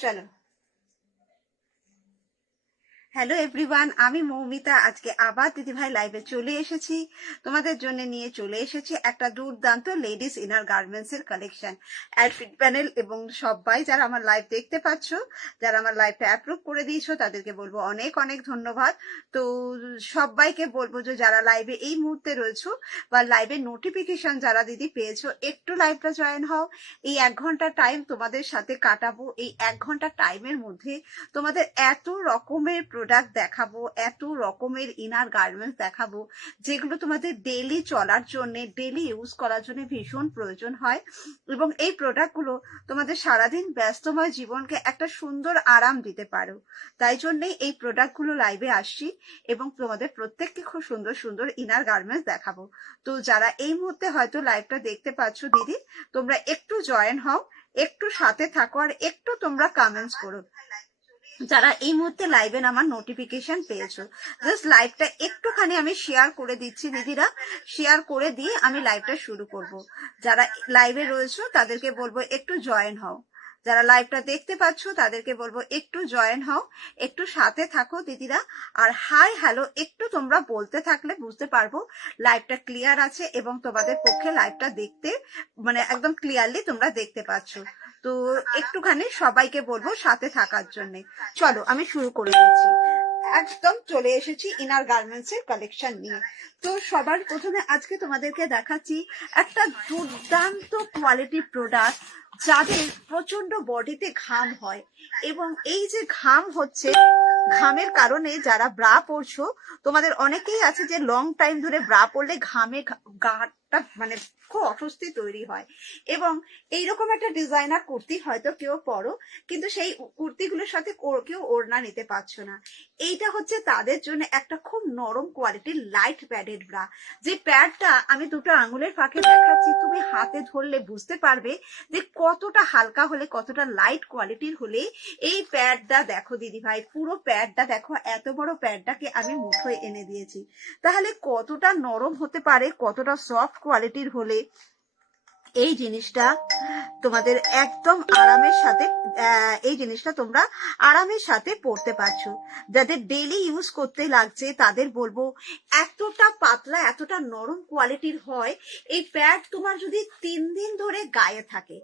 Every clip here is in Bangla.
চলো। হ্যালো এভরিওয়ান, আমি মৌমিতা আজকে আবার দিদিভাই লাইভে চলে এসেছি। তোমাদের জন্য নিয়ে চলে এসেছি একটা দুর্দান্ত লেডিস ইনার গার্মেন্টস এর কালেকশন, আউটফিট প্যানেল। এবং সবাই যারা আমার লাইভ দেখতে পাচ্ছ, যারা আমার লাইভটা অ্যাপ্রুভ করে দিয়েছো, তাদেরকে বলবো অনেক অনেক ধন্যবাদ। তো সবাইকে বলবো যে যারা লাইভে এই মুহূর্তে রয়েছো বা লাইভে নোটিফিকেশন যারা দিদি পেয়েছো, একটু লাইভটা জয়েন হও। এই 1 ঘন্টা টাইম তোমাদের সাথে কাটাবো। এই 1 ঘন্টা টাইমের মধ্যে তোমাদের এত রকমের প্রোডাক্ট দেখাবো, এত রকমের ইনার গার্মেন্টস দেখাবো, যেগুলো তোমাদের ডেইলি চলার জন্য, ডেইলি ইউজ করার জন্য ভীষণ প্রয়োজন হয়। এবং এই প্রোডাক্টগুলো তোমাদের সারাদিন ব্যস্তময় জীবনকে একটা সুন্দর আরাম দিতে পারো। তাই জন্যই এই প্রোডাক্টগুলো লাইভে আসছি এবং তোমাদের প্রত্যেককে খুব সুন্দর সুন্দর ইনার গার্মেন্টস দেখাবো। তো যারা এই মুহূর্তে হয়তো লাইভটা দেখতে পাচ্ছ দিদি, তোমরা একটু জয়েন হও, একটু সাথে থাকো, আর একটু তোমরা কমেন্টস করো। যারা এই মুহূর্তে লাইভে আমার নোটিফিকেশন পেয়েছো, জাস্ট লাইভটা একটুখানি আমি শেয়ার করে দিচ্ছি দিদিরা, শেয়ার করে দিয়ে আমি লাইভটা শুরু করব। যারা লাইভে রয়েছো তাদেরকে বলবো একটু জয়েন হও। যারা লাইভটা দেখতে পাচ্ছ তাদেরকে বলবো একটু জয়েন হও, একটু সাথে থাকো দিদিরা। আর হাই হ্যালো একটু তোমরা বলতে থাকলে বুঝতে পারবো লাইভটা ক্লিয়ার আছে এবং তোমাদের পক্ষে লাইভটা দেখতে মানে একদম ক্লিয়ারলি তোমরা দেখতে পাচ্ছ। তো একটুখানি সবাইকে বলবো সাথে থাকার জন্য। চলো আমি শুরু করে দিচ্ছি। একদম চলে এসেছি ইনার গার্মেন্টস এর কালেকশন নিয়ে। তো সবার প্রথমে আজকে তোমাদেরকে দেখাচ্ছি একটা দুর্দান্ত কোয়ালিটি প্রোডাক্ট, যাদের প্রচন্ড বডিতে ঘাম হয় এবং এই যে ঘাম হচ্ছে, ঘামের কারণে যারা ব্রা পরছো, তোমাদের অনেকেই আছে যে লং টাইম ধরে ব্রা পরলে ঘামে গাটা মানে খুব অস্বস্তি তৈরি হয়। এবং এইরকম একটা ডিজাইনার কুর্তি হয়তো কেউ পরো, কিন্তু সেই কুর্তিগুলোর সাথে কেউ ওড়না নিতে পারছো না। এইটা হচ্ছে তাদের জন্য একটা খুব নরম কোয়ালিটির লাইট প্যাডেড ব্রা। যে প্যাডটা আমি দুটো আঙুলের ফাঁকে দেখাচ্ছি, তুমি হাতে ধরলে বুঝতে পারবে যে কতটা হালকা হলে, কতটা লাইট কোয়ালিটির হলে এই প্যাডটা দেখো দিদি ভাই, পুরো প্যাডটা দেখো, এত বড় প্যাডটাকে আমি মুঠোয় এনে দিয়েছি। তাহলে কতটা নরম হতে পারে, কতটা সফট কোয়ালিটির হলে এই জিনিসটা তোমাদের একদম আরামের সাথে, এই জিনিসটা তোমরা আরামের সাথে পরতে পারছো। যাদের ডেইলি ইউজ করতে লাগছে তাদের বলবো এতটা পাতলা, এতটা নরম কোয়ালিটির হয় এই প্যাড। তোমার যদি 3 দিন ধরে গায়ে থাকে,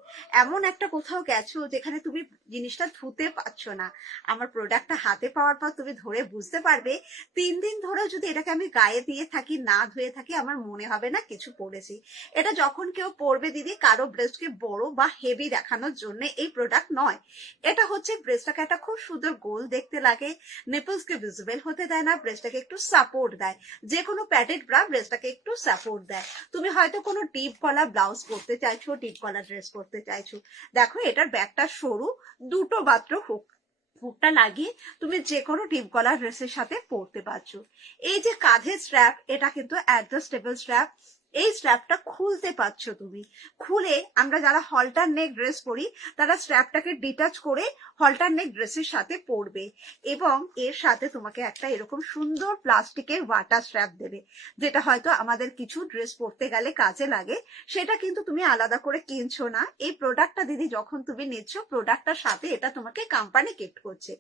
এমন একটা কোথাও গেছো যেখানে তুমি জিনিসটা ধুতে পারছো না, আমার প্রোডাক্টটা হাতে পাওয়ার পর তুমি ধরে বুঝতে পারবে 3 দিন ধরে যদি এটাকে আমি গায়ে দিয়ে থাকি, না ধুয়ে থাকি, আমার মনে হবে না কিছু পরেছি। এটা যখন কেউ পরবে দিদি, কারো ব্রেস্টকে বড় বা হেভি দেখানোর জন্য এই প্রোডাক্ট নয়। এটা হচ্ছে ব্রেস্টটাকে একটা খুব সুন্দর গোল দেখতে লাগে, নিপলসকে ভিজিবল হতে দেয় না, ব্রেস্টটাকে একটু সাপোর্ট দেয়। যে কোনো প্যাডেড ব্রা ব্রেস্টটাকে একটু সাপোর্ট দেয়। তুমি হয়তো কোনো টিপ গলা ব্লাউজ পরতে চাইছো, টিপ গলা ড্রেস পরতে চাইছো, দেখো এটার ব্যাগটা সরু, দুটো মাত্র হুকটা লাগিয়ে তুমি যে কোনো টিপ গলা ড্রেসের সাথে পরতে পারছো। এই যে কাঁধের স্ট্র্যাপ, এটা কিন্তু অ্যাডজাস্টেবল স্ট্র্যাপ। এই স্ট্র্যাপটা খুলতে পারছো তুমি, খুলে আমরা যারা হলটার নেক ড্রেস পরি তারা স্ট্র্যাপটাকে ডিটাচ করে হলটার নেক ড্রেসের সাথে পরবে। এবং এর সাথে তোমাকে একটা এরকম সুন্দর প্লাস্টিকের ওয়াটার স্ট্র্যাপ দেবে, যেটা হয়তো আমাদের কিছু ড্রেস পরতে গেলে কাজে লাগে। সেটা কিন্তু তুমি আলাদা করে কিনছো না। এই প্রোডাক্টটা দিদি যখন তুমি নিচ্ছ, প্রোডাক্টটার সাথে এটা তোমাকে কোম্পানি গিফট করছে।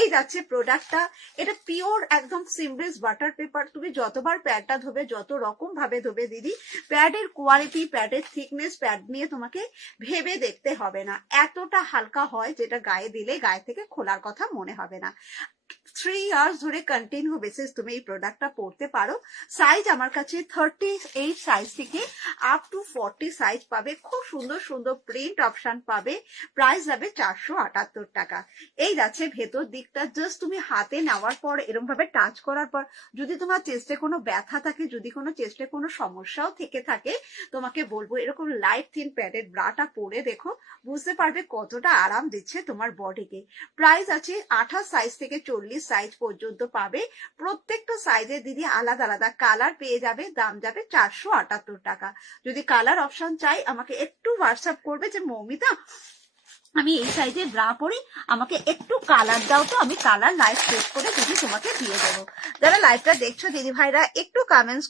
এই যাচ্ছে প্রোডাক্টটা, এটা পিওর একদম সিমব্রিজ ওয়াটার পেপার। তুমি যতবার প্যাডটা ধোবে, যত রকম ভাবে ধোবে দিদি, প্যাডের কোয়ালিটি, প্যাডের থিকনেস, প্যাড নিয়ে তোমাকে ভেবে দেখতে হবে না। এতটা হালকা হয় যেটা গায়ে দিলে গায়ে থেকে খোলার কথা মনে হবে না। 3 ইয়ার্স ধরে কন্টিনিউ বেসিস তুমি এই প্রোডাক্টটা পরতে পারো। সাইজ আমার কাছে 38 সাইজ থেকে আপ টু 40 সাইজ পাবে। খুব সুন্দর সুন্দর প্রিন্ট অপশন পাবে। প্রাইস যাবে 478 টাকা। এই যাচ্ছে ভেতর দিকটা। জাস্ট তুমি হাতে নেওয়ার পর, এরকম ভাবে টাচ করার পর, যদি তোমার চেস্টে কোনো ব্যথা থাকে, যদি কোনো চেস্টে কোনো সমস্যাও থেকে থাকে, তোমাকে বলবো এরকম লাইট থিন প্যাডেড ব্রাটা পরে দেখো, বুঝতে পারবে কতটা আরাম দিচ্ছে তোমার বডিকে। প্রাইস আছে 28 সাইজ থেকে 40 সাইজ পর্যন্ত পাবে। প্রত্যেকটা সাইজে দিদি আলাদা আলাদা কালার পেয়ে যাবে। দাম যাবে 478 টাকা। যদি কালার অপশন চাই আমাকে একটু হোয়াটসঅ্যাপ করবে যে মৌমিতা আমি এই সাইজের ব্রা পরি, আমাকে একটু কালার দাও তো, আমি কালার লাইভ সেট করে দিদি তোমাকে দিয়ে দেবো। যারা লাইভটা দেখছো দিদি ভাইরা একটু কমেন্টস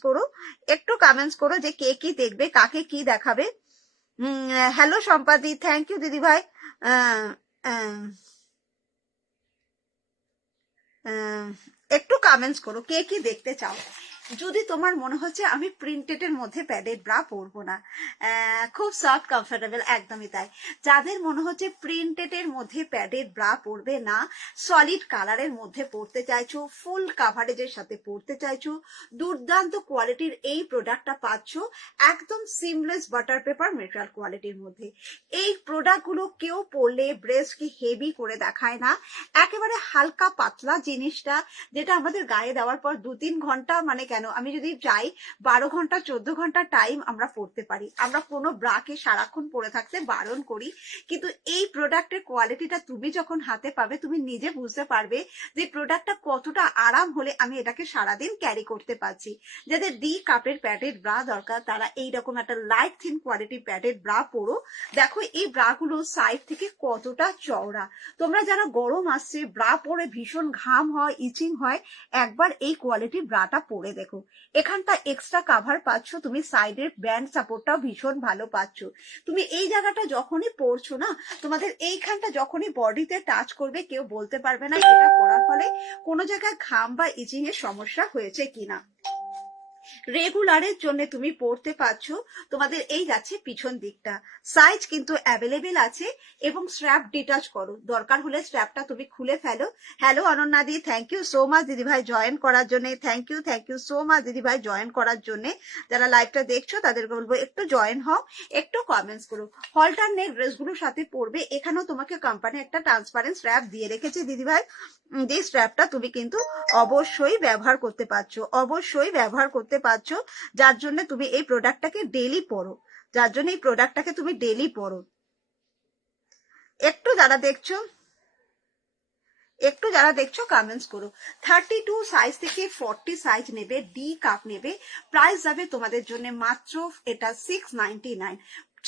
করো যে কে কি দেখবে, কাকে কি দেখাবে। হ্যালো সম্পাদি, থ্যাংক ইউ দিদি ভাই। একটু কমেন্টস করো কে কি দেখতে চাও। যদি তোমার মনে হচ্ছে আমি প্রিন্টেড এর মধ্যে প্যাডেড ব্রা পরবো না, খুব সফট কমফোর্টেবল, একদমই তাই। যাদের মনে হচ্ছে প্রিন্টেড এর মধ্যে প্যাডেড ব্রা পরবে না, সলিড কালারের মধ্যে পরতে চাইছো, ফুল কাভারেজের সাথে পরতে চাইছো, দুর্দান্ত কোয়ালিটির এই প্রোডাক্টটা পাচ্ছ একদম সিমলেস বাটার পেপার মেটেরিয়াল কোয়ালিটির মধ্যে। এই প্রোডাক্টগুলো কেউ পরলে ব্রেস্টকে হেভি করে দেখায় না, একেবারে হালকা পাতলা জিনিসটা, যেটা আমাদের গায়ে দেওয়ার পর 2-3 ঘন্টা, মানে কেন আমি যদি চাই 12 ঘন্টা 14 ঘন্টা টাইম আমরা পড়তে পারি। আমরা কোনো ব্রাকে সারাক্ষণ পরে থাকতে বারণ করি, কিন্তু এই প্রোডাক্টের কোয়ালিটিটা তুমি যখন হাতে পাবে তুমি নিজে বুঝতে পারবে যে প্রোডাক্টটা কতটা আরাম হলে আমি এটাকে সারাদিন ক্যারি করতে পারছি। যাদের ডি কাপের প্যাডেড ব্রা দরকার তারা এইরকম একটা light thin quality padded bra পরো। দেখো এই ব্রাগুলো সাইড থেকে কতটা চওড়া। তোমরা যারা গরম আসছে ব্রা পরে ভীষণ ঘাম হয়, ইচিং হয়, একবার এই কোয়ালিটি ব্রাটা পরে দেখো। এখানটা এক্সট্রা কাভার পাচ্ছ, তুমি সাইডের ব্যান্ড সাপোর্টটাও ভীষণ ভালো পাচ্ছ। তুমি এই জায়গাটা যখনই পরছো না, তোমাদের এইখানটা যখনই বডিতে টাচ করবে কেউ বলতে পারবে না এটা পরার ফলে কোনো জায়গায় ঘাম বা ইচিং এর সমস্যা হয়েছে কিনা। রেগুলারের জন্য তুমি পড়তে পারছো। তোমাদের এই যাচ্ছে পিছন দিকটা, সাইজ কিন্তু অ্যাভেলেবেল আছে এবং স্ট্র্যাপ ডিটাচ করো, দরকার হলে স্ট্র্যাপটা তুমি খুলে ফেলো। হ্যালো অনন্যা দি, থ্যাংক ইউ সো মাচ দিদি ভাই জয়েন করার জন্য, থ্যাংক ইউ সো মাচ দিদি ভাই জয়েন করার জন্য। যারা লাইভটা দেখছো তাদেরকে বলবো একটু জয়েন হও, একটু কমেন্টস করো। হলটার নেক ড্রেসগুলোর সাথে পরবে, এখানেও তোমাকে কোম্পানি একটা ট্রান্সপারেন্ট স্ট্র্যাপ দিয়ে রেখেছে দিদি ভাই। যে স্ট্র্যাপটা তুমি কিন্তু অবশ্যই ব্যবহার করতে পারছো, অবশ্যই ব্যবহার করতে পারছো, যার জন্য তুমি এই প্রোডাক্টটাকে ডেইলি পরো, যার জন্য এই প্রোডাক্টটাকে তুমি ডেইলি পরো। একটু যারা দেখছো কমেন্টস করো। 32 সাইজ থেকে 40 সাইজ নেবে, ডি কাপ নেবে, প্রাইস যাবে তোমাদের জন্য মাত্র এটা 699।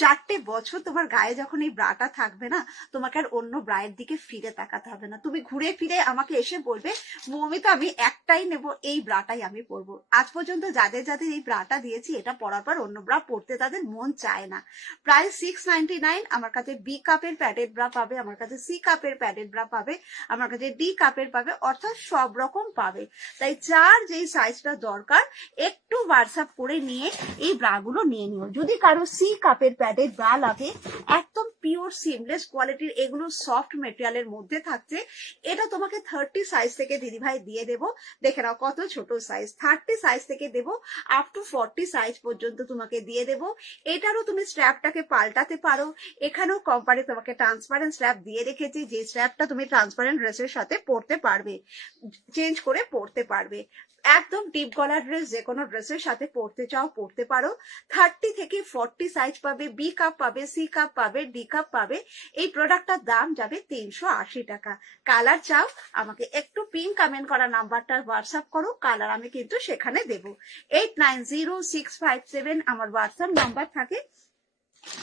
4টে বছর তোমার গায়ে যখন এই ব্রাটা থাকবে না, তোমাকে আর অন্য ব্রায়ের দিকে ফিরে তাকাতে হবে না। তুমি ঘুরে ফিরে আমাকে এসে বলবে মৌমিতা আমি একটাই নেব, এই ব্রাটাই আমি পরবো। আজ পর্যন্ত যাদের যাদের এই ব্রাটা দিয়েছি এটা পরার পর অন্য ব্রা পরতে তাদের মন চায় না। প্রাইস 699। আমার কাছে বি কাপের প্যাডেড ব্রা পাবে, আমার কাছে সি কাপের প্যাডেড ব্রা পাবে, আমার কাছে ডি কাপের পাবে, অর্থাৎ সব রকম পাবে। তাই যার যেই সাইজটা দরকার একটু হোয়াটসঅ্যাপ করে নিয়ে এই ব্রাগুলো নিয়ে নিও। যদি কারো সি কাপের প্যাডেড ব্রা লাগে, একদম পিওর সিমলেস কোয়ালিটির, এগুলো সফট মেটেরিয়ালের মধ্যে থাকছে, এটা তোমাকে 30 সাইজ থেকে দিদিভাই দিয়ে দেবো। দেখে নাও কত ছোট সাইজ, 30 সাইজ থেকে দেবো আপ টু 40 সাইজ পর্যন্ত তোমাকে দিয়ে দেবো। এটারও তুমি স্ট্র্যাপটাকে পাল্টাতে পারো। এখানেও কোম্পানি তোমাকে ট্রান্সপারেন্ট স্ট্র্যাপ দিয়ে রেখেছে, যে স্ট্র্যাপটা তুমি ট্রান্সপারেন্ট ড্রেসের সাথে পরতে পারবে, চেঞ্জ করে পরতে পারবে। একদম ডিপ গলার ড্রেস যে কোনো ড্রেসের সাথে পরতে চাও পরতে পারো। 30 থেকে 40 সাইজ পাবে, বি কাপ পাবে, সি কাপ পাবে, ডি কাপ পাবে। এই প্রোডাক্টটার দাম যাবে 380 টাকা। কালার চাও আমাকে একটু পিন কমেন্ট করা নাম্বারটা হোয়াটসঅ্যাপ করো, কালার আমি কিন্তু সেখানে দেবো। 890657 আমার হোয়াটসঅ্যাপ নাম্বার থাকে,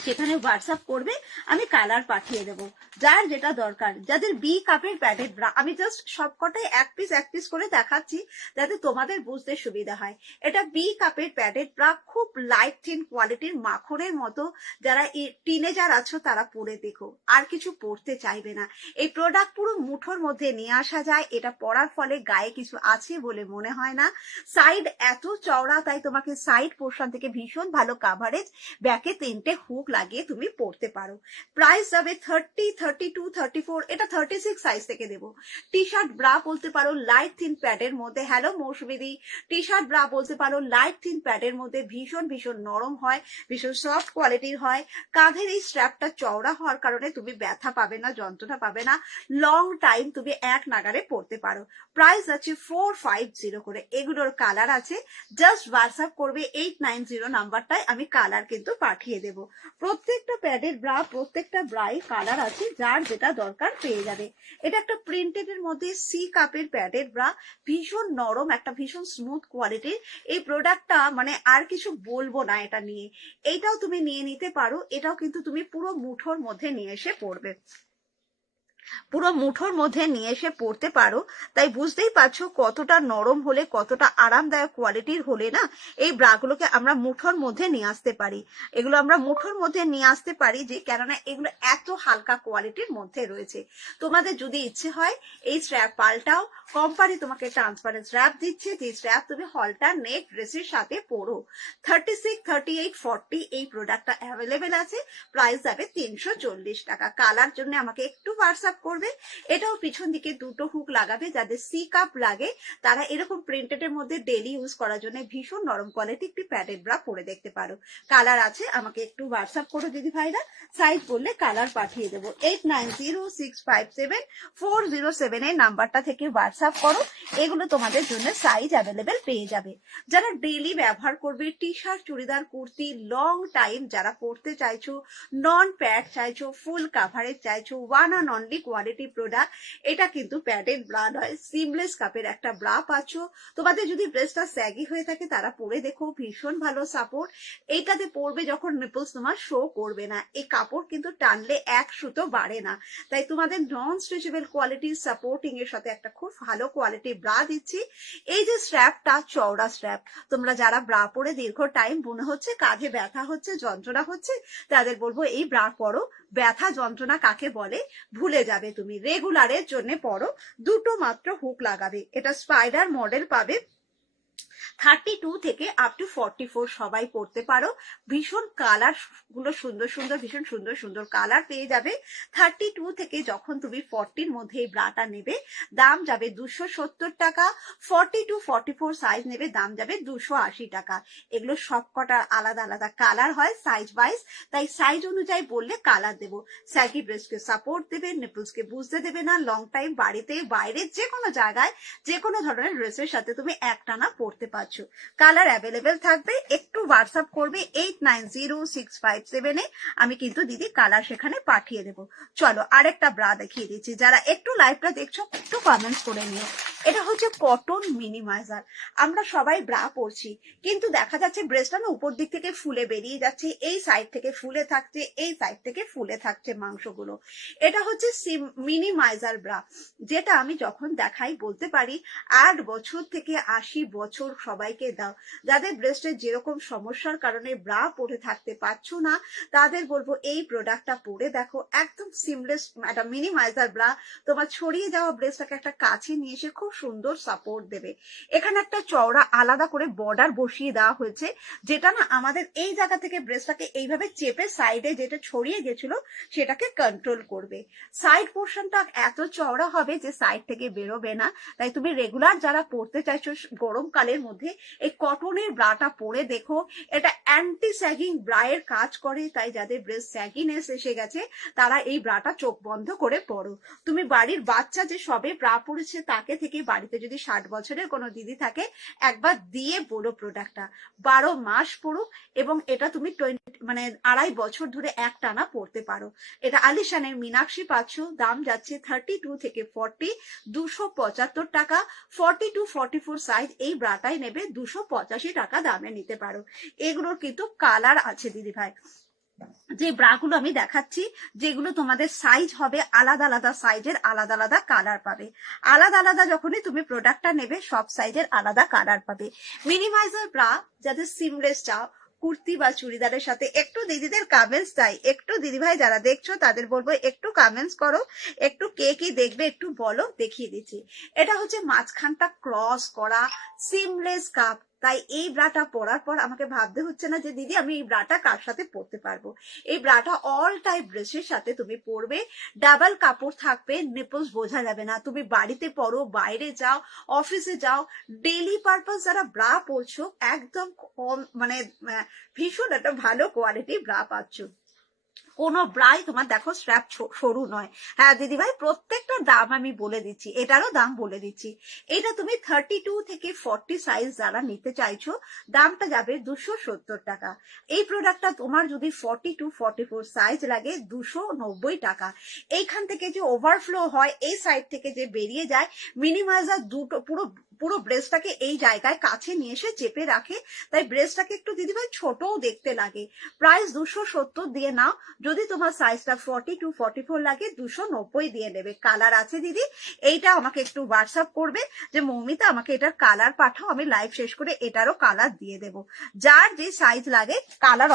সেখানে হোয়াটসঅ্যাপ করবে, আমি কালার পাঠিয়ে দেবো যার যেটা দরকার। যাদের বি কাপের প্যাডেড ব্রা, আমি জাস্ট সবকটাই এক পিস করে দেখাচ্ছি যাতে তোমাদের বুঝতে সুবিধা হয়। এটা বি কাপের প্যাডেড ব্রা, খুব লাইট থিন কোয়ালিটির, মাখনের মতো। যারা টিনেজার আছো তারা পরে দেখো, আর কিছু পরতে চাইবে না। এই প্রোডাক্ট পুরো মুঠোর মধ্যে নিয়ে আসা যায়, এটা পরার ফলে গায়ে কিছু আছে বলে মনে হয় না। সাইড এত চওড়া, তাই তোমাকে সাইড পোর্শন থেকে ভীষণ ভালো কাভারেজ, ব্যাকে 3টে হুক লাগিয়ে তুমি পরতে পারো। প্রাইস যাবে 30, 32, 34, এটা 36 সাইজ থেকে দেবো। টি শার্ট ব্রা বলতে পারো লাইট থিন প্যাডের মধ্যে, হ্যালো মৌসুমিদি, টি শার্ট ব্রা বলতে পারো লাইট থিন প্যাডের মধ্যে, ভীষণ ভীষণ নরম হয়, ভীষণ সফট কোয়ালিটির হয়। কাঁধের এই স্ট্র্যাপটা চওড়া হওয়ার কারণে তুমি ব্যথা পাবে না, যন্ত্রণা পাবে না, লং টাইম তুমি এক নাগারে পরতে পারো। প্রাইস আছে 450 করে। এগুলোর কালার আছে, জাস্ট হোয়াটসঅ্যাপ করবে 890 নাম্বারটায়, আমি কালার কিন্তু পাঠিয়ে দেবো। প্রত্যেকটা প্যাডের ব্রা, প্রত্যেকটা ব্রাই কালার আছে, যার যেটা দরকার পেয়ে যাবে। এটা একটা প্রিন্টেড এর মধ্যে সি কাপের প্যাডের ব্রা, ভীষণ নরম, একটা ভীষণ স্মুথ কোয়ালিটির এই প্রোডাক্টটা, মানে আর কিছু বলবো না এটা নিয়ে। এইটাও তুমি নিয়ে নিতে পারো, এটাও কিন্তু তুমি পুরো মুঠোর মধ্যে নিয়ে এসে পড়বে। পুরো মুঠোর মধ্যে নিয়ে এসে পড়তে পারো। তাই বুঝতেই পারছো কতটা নরম হলে, কতটা আরামদায়ক কোয়ালিটির হলে না এই ব্রাগুলোকে আমরা মুঠোর মধ্যে নিয়ে আসতে পারি। এগুলো আমরা মুঠোর মধ্যে নিয়ে আসতে পারি যে কেননা এগুলো এত হালকা কোয়ালিটির মধ্যে রয়েছে। তোমাদের যদি ইচ্ছে হয় এই স্ট্র্যাপ পাল্টাও, কোম্পানি তোমাকে ট্রান্সপারেন্ট স্ট্র্যাপ দিচ্ছে, যে স্ট্র্যাপ তুমি হলটার নেক ড্রেসের সাথে পরো। 36, 38, 40 এই প্রোডাক্টটা অ্যাভেলেবেল আছে। প্রাইস যাবে 340 টাকা। কালার জন্য আমাকে একটু হোয়াটসঅ্যাপ করবে। এটাও পিছন দিকে দুটো হুক লাগাবে, যাদের সি কাপ লাগে তারা এরকম প্রিন্টেডের মধ্যে ডেলি ইউজ করার জন্য ভীষণ নরম কোয়ালিটি একটি প্যাডেড ব্রা পরে দেখতে পারো। কালার আছে, আমাকে একটু হোয়াটসঅ্যাপ করো দিদি ভাইরা, সাইজ বললে কালার পাঠিয়ে দেবো। 8906574007 এই নাম্বারটা থেকে হোয়াটসঅ্যাপ করো। এগুলো তোমাদের জন্য সাইজ অ্যাভেলেবেল পেয়ে যাবে। যারা ডেলি ব্যবহার করবে, T shirt, churidar, kurti long time যারা পরতে চাইছো, নন প্যাড চাইছো, ফুল কাভারেজ চাইছো, one and only quality product, এটা কিন্তু প্যাডেড ব্রা নয়, সিমলেস কাপের একটা ব্রা পাচ্ছ। তোমাদের যদি ড্রেসটা স্যাগি হয়ে থাকে তারা পরে দেখো, ভীষণ ভালো সাপোর্ট। এইটাতে পরবে যখন নিপলস তোমার শো করবে না। এই কাপড় কিন্তু টানলে এক সুতো বাড়ে না। তাই তোমাদের নন স্ট্রেচেবল কোয়ালিটির সাপোর্টিং এর সাথে একটা খুব ভালো কোয়ালিটি ব্রা দিচ্ছি। এই যে স্ট্র্যাপটা চওড়া স্ট্র্যাপ, তোমরা যারা ব্রা পরে দীর্ঘ টাইম মনে হচ্ছে কাঁধে ব্যথা হচ্ছে, যন্ত্রণা হচ্ছে, তাদের বলবো এই ব্রা পরো। ব্যথা যন্ত্রণা কাকে বলে ভুলে যাবে তুমি। রেগুলারের জন্য পরো। দুটো মাত্র হুক লাগাবে। এটা স্পাইডার মডেল পাবে। 32 থেকে আপ টু 44 সবাই পড়তে পারো। ভীষণ কালার গুলো সুন্দর সুন্দর, ভীষণ সুন্দর সুন্দর কালার পেয়ে যাবে। 32 থেকে যখন তুমি 40-র মধ্যে এই ব্রাটা নেবে দাম যাবে 270 টাকা। 40-44 সাইজ নেবে দাম যাবে 280 টাকা। এগুলো সবকটা আলাদা আলাদা কালার হয় সাইজ ওয়াইজ, তাই সাইজ অনুযায়ী বললে কালার দেবো। স্যাগি ব্রেস্টকে সাপোর্ট দেবে, নিপলসকে বুঝতে দেবে না। লং টাইম বাড়িতে বাইরে যে কোনো জায়গায় যে কোনো ধরনের ড্রেসের সাথে তুমি একটানা পরতে পারছো। কালার অ্যাভেলেবেল থাকবে। একটু হোয়াটসঅ্যাপ করবে 890657 এ, আমি কিন্তু দিদি কালার সেখানে পাঠিয়ে দেবো। চলো আরেকটা ব্রা দেখিয়ে দিচ্ছি। যারা একটু লাইভটা দেখছো একটু কমেন্টস করে নিও। এটা হচ্ছে কটন মিনিমাইজার। আমরা সবাই ব্রা পরছি, কিন্তু দেখা যাচ্ছে ব্রেস্টটা না উপর দিক থেকে ফুলে বেরিয়ে যাচ্ছে, এই সাইড থেকে ফুলে থাকছে, এই সাইড থেকে ফুলে থাকছে মাংসগুলো। এটা হচ্ছে মিনিমাইজার ব্রা, যেটা আমি যখন দেখাই বলতে পারি 8 বছর থেকে 80 বছর সবাইকে দাও। যাদের ব্রেস্টের যেরকম সমস্যার কারণে ব্রা পরে থাকতে পারছো না, তাদের বলবো এই প্রোডাক্টটা পরে দেখো। একদম সিমলেস একটা মিনিমাইজার ব্রা, তোমার ছড়িয়ে যাওয়া ব্রেস্টটাকে একটা কাছে নিয়ে এসে খুব সুন্দর সাপোর্ট দেবে। এখানে একটা চওড়া আলাদা করে বর্ডার বসিয়ে দেওয়া হয়েছে, যেটা না আমাদের এই জায়গা থেকে ব্রেস্টটাকে এইভাবে চেপে সাইডে যেটা ছড়িয়ে গেছিল সেটাকে কন্ট্রোল করবে। সাইড পোর্শনটা এত চওড়া হবে যে সাইড থেকে বেরোবে না। তাই তুমি রেগুলার যারা পরতে চাইছো গরমকালের মধ্যে এই কটনের ব্রাটা পরে দেখো। এটা অ্যান্টি স্যাগিং ব্রায়ের কাজ করে, তাই যাদের ব্রেস্ট স্যাগিনেস এসে গেছে তারা এই ব্রাটা চোখ বন্ধ করে পরো। তুমি বাড়ির বাচ্চা যে সবে ব্রা পরেছে তাকে থেকে, বাড়িতে যদি 60 বছরের কোনো দিদি থাকে একবার দিয়ে বলো প্রোডাক্টটা 12 মাস পড়ুক, এবং এটা তুমি 2.5 বছর ধরে একটানা পরতে পারো। এটা আলিশানের মীনাক্ষী পাচ্ছ। দাম যাচ্ছে 32 থেকে 40, 275 টাকা। 40-44 সাইজ এই ব্রাটাই নেবে 285 টাকা দামে নিতে পারো। এগুলোর কিন্তু কালার আছে দিদি ভাই। যে ব্রাগুলো আমি দেখাচ্ছি, যেগুলো তোমাদের সাইজ হবে আলাদা আলাদা সাইজের আলাদা আলাদা কালার পাবে। আলাদা আলাদা যখনই তুমি প্রোডাক্টটা নেবে সব সাইজের আলাদা কালার পাবে। মিনিমাইজার ব্রা যাদের সিমলেস চাও কুর্তি বা চুড়িদারের সাথে, একটু দিদিদের কমেন্টস চাই। একটু দিদিভাই যারা দেখছো তাদের বলবো একটু কমেন্টস করো, একটু কে কি দেখবে একটু বলো, দেখিয়ে দিচ্ছি। এটা হচ্ছে মাঝখানটা ক্রস করা সিমলেস কাপ। তাই এই ব্রাটা পরার পর আমাকে ভাবতে হচ্ছে না যে দিদি আমি এই ব্রাটা কার সাথে পরতে পারবো। এই ব্রাটা অল টাইপ ড্রেসের সাথে তুমি পরবে। ডাবল কাপড় থাকবে, নিপলস বোঝা যাবে না। তুমি বাড়িতে পরো, বাইরে যাও, অফিসে যাও, ডেইলি পারপাস যারা ব্রা পরছো একদম কম ভীষণ একটা ভালো কোয়ালিটি ব্রা পাচ্ছ। কোনো ব্রাই তোমার দেখো স্ট্র্যাপ সরু নয়। হ্যাঁ দিদিভাই প্রত্যেকটা দাম আমি বলে দিচ্ছি, এটারও দাম বলে দিচ্ছি। এটা তুমি 32 থেকে 40 সাইজ যারা নিতে চাইছো দামটা যাবে 270 টাকা। এই প্রোডাক্টটা তোমার যদি 40-44 সাইজ লাগে 290 টাকা। এইখান থেকে যে ওভারফ্লো হয় এই সাইড থেকে যে বেরিয়ে যায়, মিনিমাইজার দুটো পুরো পুরো ব্রেস্টটাকে এই জায়গায় কাছে নিয়ে এসে চেপে রাখে, তাই ব্রেস্টটাকে একটু দিদিভাই ছোটও দেখতে লাগে। প্রাইস 270 দিয়ে নাও। যদি তোমার সাইজটা 40 to 44 লাগে 290 দিয়ে নেবে। কালার আছে দিদি, এইটা আমাকে একটু হোয়াটসঅ্যাপ করবে যে মৌমিতা আমাকে এটার কালার পাঠাও, আমি লাইভ শেষ করে এটারও কালার দিয়ে দেবো। যার যে সাইজ লাগে কালার